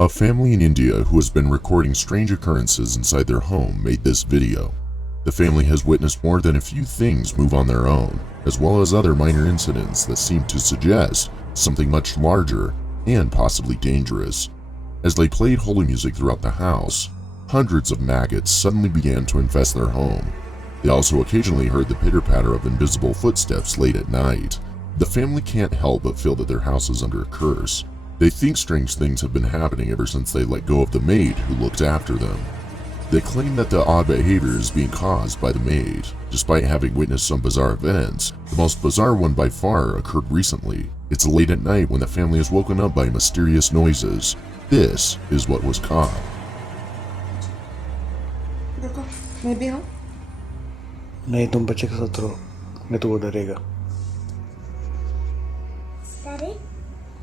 A family in India who has been recording strange occurrences inside their home made this video. The family has witnessed more than a few things move on their own, as well as other minor incidents that seem to suggest something much larger and possibly dangerous. As they played holy music throughout the house, hundreds of maggots suddenly began to infest their home. They also occasionally heard the pitter-patter of invisible footsteps late at night. The family can't help but feel that their house is under a curse. They think strange things have been happening ever since they let go of the maid who looked after them. They claim that the odd behavior is being caused by the maid, despite having witnessed some bizarre events. The most bizarre one by far occurred recently. It's late at night when the family is woken up by mysterious noises. This is what was caught. देखो मैं भी हूँ नहीं तुम बच्चे के साथ रहो नहीं तो वो डरेगा Daddy,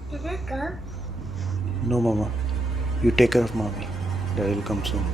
can I go? No मामा यू टेक केयर ऑफ मामी डैडी विल कम सून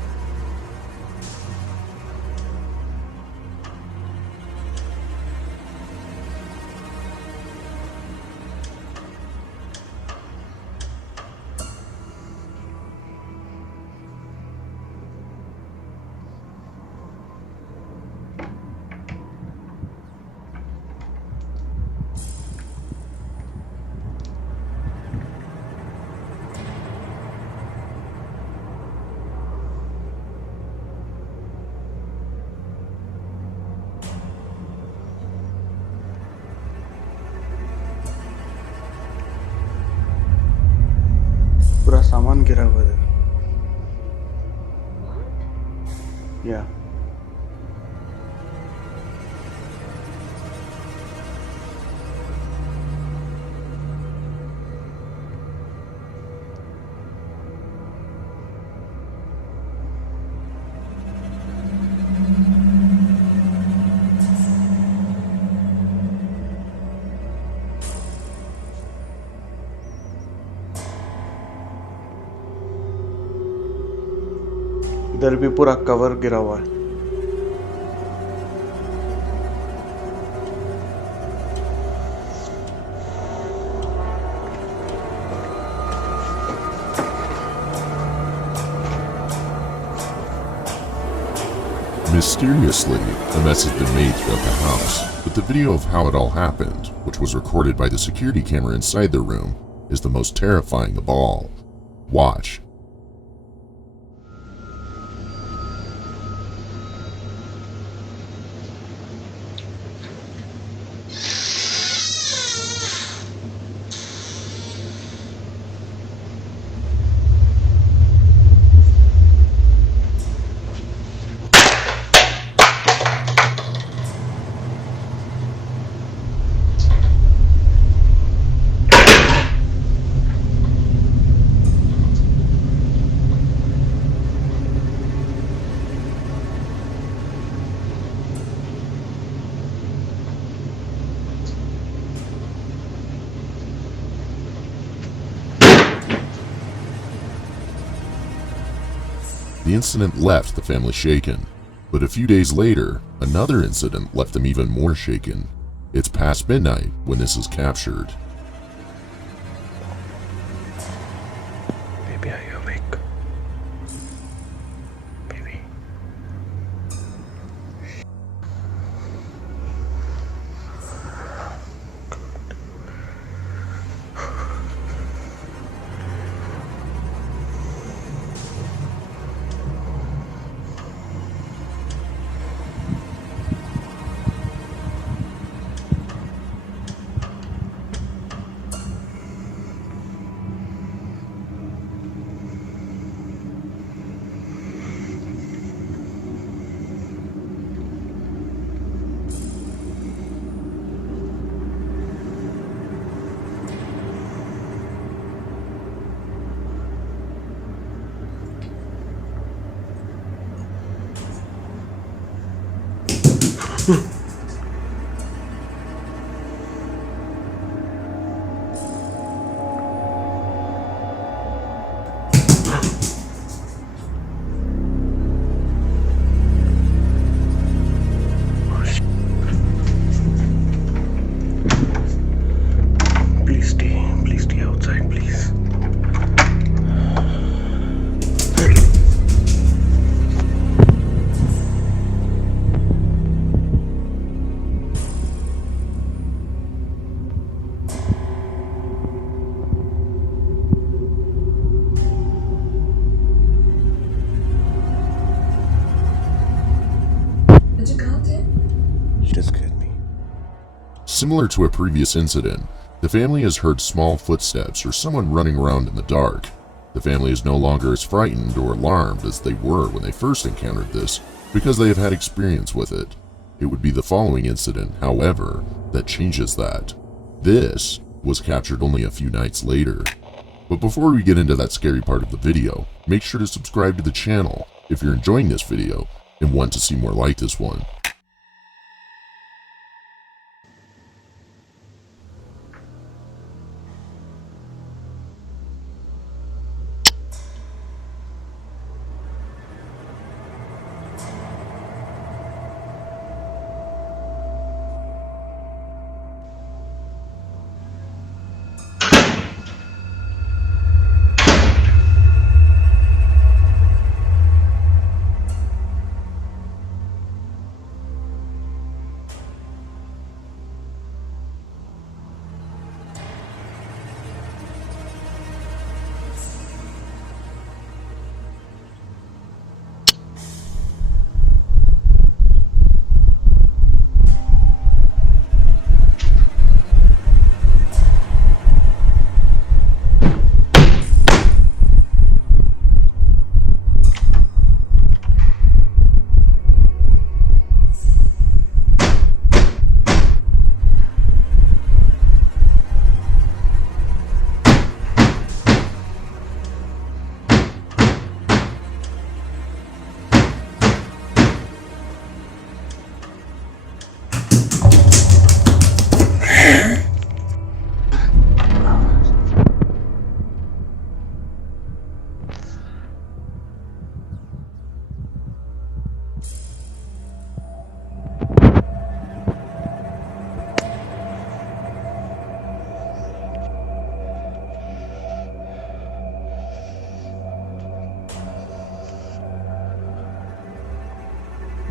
पूरा सामान गिरा हुआ है या इधर भी पूरा कवर गिरा हुआ है Mysteriously, a mess has been made throughout the house, but the video of how it all happened, which was recorded by the security camera inside the room, is the most terrifying of all. Watch. The incident left the family shaken, but a few days later, another incident left them even more shaken. It's past midnight when this is captured. Baby, are you awake? Baby. Please stay outside, please. Similar to a previous incident, the family has heard small footsteps or someone running around in the dark. The family is no longer as frightened or alarmed as they were when they first encountered this because they have had experience with it. It would be the following incident, however, that changes that. This was captured only a few nights later. But before we get into that scary part of the video, make sure to subscribe to the channel if you're enjoying this video and want to see more like this one.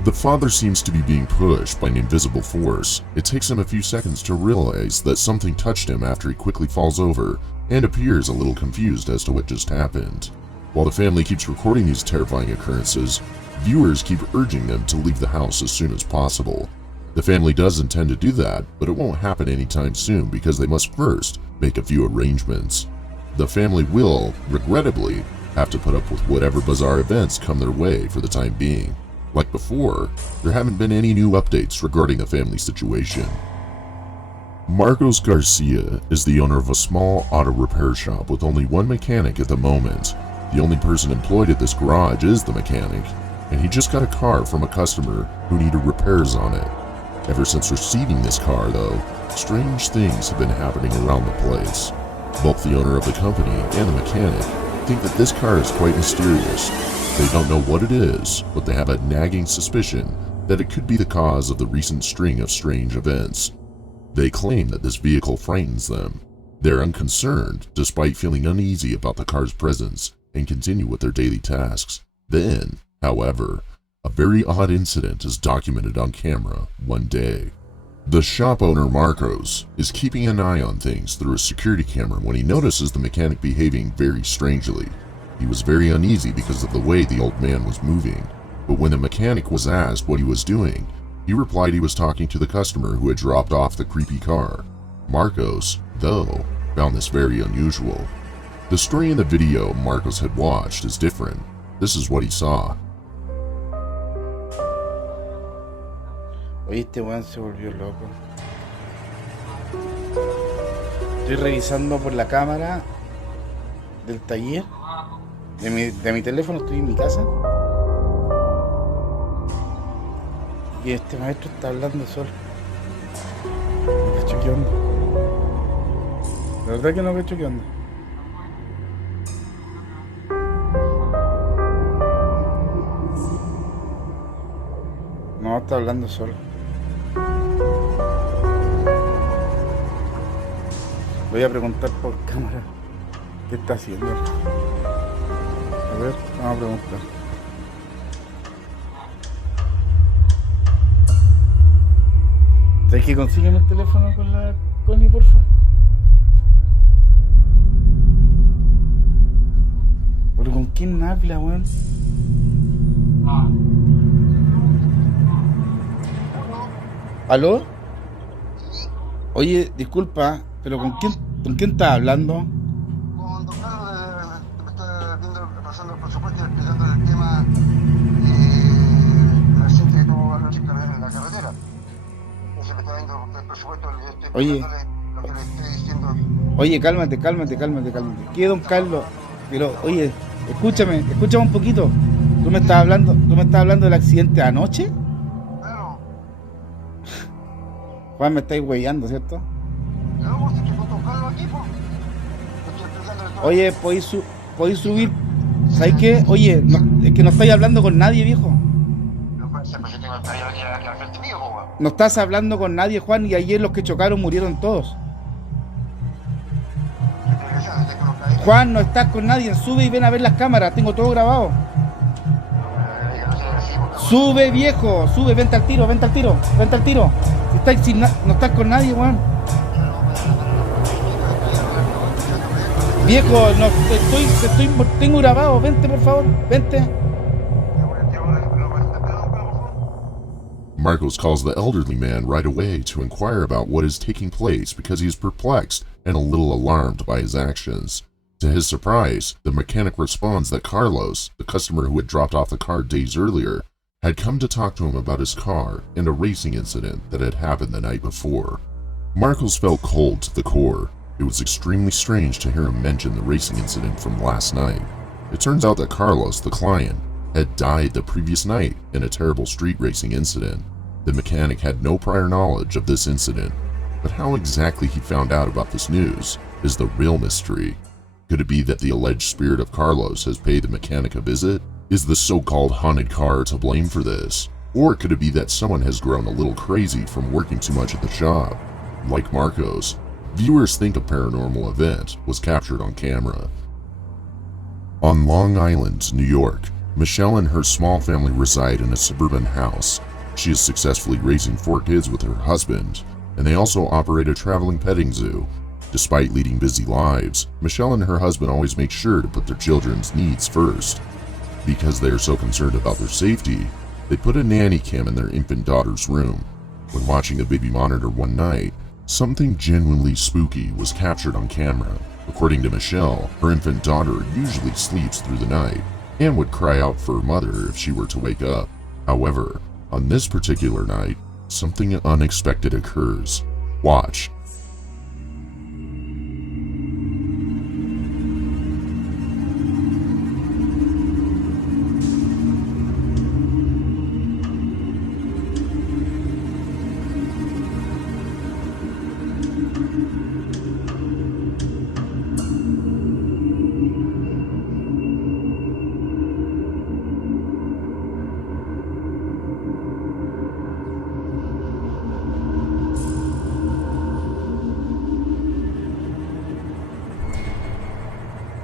The father seems to be being pushed by an invisible force. It takes him a few seconds to realize that something touched him after he quickly falls over and appears a little confused as to what just happened. While the family keeps recording these terrifying occurrences, viewers keep urging them to leave the house as soon as possible. The family does intend to do that, but it won't happen anytime soon because they must first make a few arrangements. The family will, regrettably, have to put up with whatever bizarre events come their way for the time being. Like before, there haven't been any new updates regarding the family situation. Marcos Garcia is the owner of a small auto repair shop with only one mechanic at the moment. The only person employed at this garage is the mechanic, and he just got a car from a customer who needed repairs on it. Ever since receiving this car, though, strange things have been happening around the place. Both the owner of the company and the mechanic think that this car is quite mysterious. They don't know what it is, but they have a nagging suspicion that it could be the cause of the recent string of strange events. They claim that this vehicle frightens them. They're unconcerned, despite feeling uneasy about the car's presence, and continue with their daily tasks. Then, however, a very odd incident is documented on camera one day. The shop owner, Marcos, is keeping an eye on things through a security camera when he notices the mechanic behaving very strangely. He was very uneasy because of the way the old man was moving, but when the mechanic was asked what he was doing, he replied he was talking to the customer who had dropped off the creepy car. Marcos, though, found this very unusual. The story in the video Marcos had watched is different. This is what he saw. Oye, este weón se volvió loco. Estoy revisando por la cámara del taller de mi teléfono, estoy en mi casa y este maestro está hablando solo. No cacho qué onda. La verdad que no cacho qué onda. No, está hablando solo. Voy a preguntar por cámara qué está haciendo. A ver, vamos a preguntar. ¿Sabes que consiguen el teléfono con la Connie, porfa? ¿Pero con quién habla, weón? ¿Aló? Oye, disculpa, pero con quién estás hablando? Con don Carlos me está viendo, pasando el presupuesto y explicando el tema del accidente que tuvo anoche en la carretera. Entonces me está viendo el presupuesto y estoy Oye, explicándole lo que le estoy diciendo. oye, cálmate, cálmate, cálmate, cálmate. ¿Qué, don Carlos? Pero, oye, escúchame un poquito. Tú me estás hablando del accidente de anoche? Claro, Juan, me estáis huellando, ¿cierto? luego si estoy con don Carlos aquí, pues, estoy explicándole todo. Oye, podéis subir. ¿Sabes qué? Oye, es que no estáis hablando con nadie, viejo. Lo que pasa es que yo tengo estaría aquí al frente mío, pues, weón. No estás hablando con nadie, Juan, y ayer los que chocaron murieron todos. Yo estoy revisando, estoy con los cadetes. Juan, no estás con nadie, sube y ven a ver las cámaras, tengo todo grabado. No sé si, porque, Sube, viejo, sube, vente al tiro, vente al tiro, vente al tiro. Si estáis no estás con nadie, Juan. Viejo, no, tengo grabado, vente por favor, vente. Marcos calls the elderly man right away to inquire about what is taking place because he is perplexed and a little alarmed by his actions. To his surprise, the mechanic responds that Carlos, the customer who had dropped off the car days earlier, had come to talk to him about his car and a racing incident that had happened the night before. Marcos felt cold to the core. It was extremely strange to hear him mention the racing incident from last night. It turns out that Carlos, the client, had died the previous night in a terrible street racing incident. The mechanic had no prior knowledge of this incident, but how exactly he found out about this news is the real mystery. Could it be that the alleged spirit of Carlos has paid the mechanic a visit? Is the so-called haunted car to blame for this? Or could it be that someone has grown a little crazy from working too much at the shop? Like Marcos, viewers think a paranormal event was captured on camera. On Long Island, New York, Michelle and her small family reside in a suburban house. She is successfully raising 4 kids with her husband, and they also operate a traveling petting zoo. Despite leading busy lives, Michelle and her husband always make sure to put their children's needs first. Because they are so concerned about their safety, they put a nanny cam in their infant daughter's room. When watching the baby monitor one night, something genuinely spooky was captured on camera. According to Michelle, her infant daughter usually sleeps through the night and would cry out for her mother if she were to wake up. However, on this particular night, something unexpected occurs. Watch.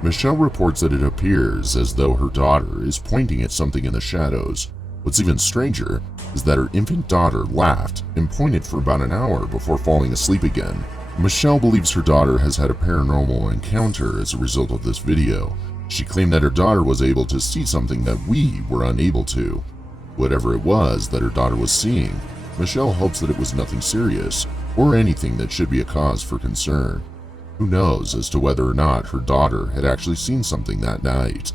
Michelle reports that it appears as though her daughter is pointing at something in the shadows. What's even stranger is that her infant daughter laughed and pointed for about an hour before falling asleep again. Michelle believes her daughter has had a paranormal encounter as a result of this video. She claimed that her daughter was able to see something that we were unable to. Whatever it was that her daughter was seeing, Michelle hopes that it was nothing serious or anything that should be a cause for concern. Who knows as to whether or not her daughter had actually seen something that night.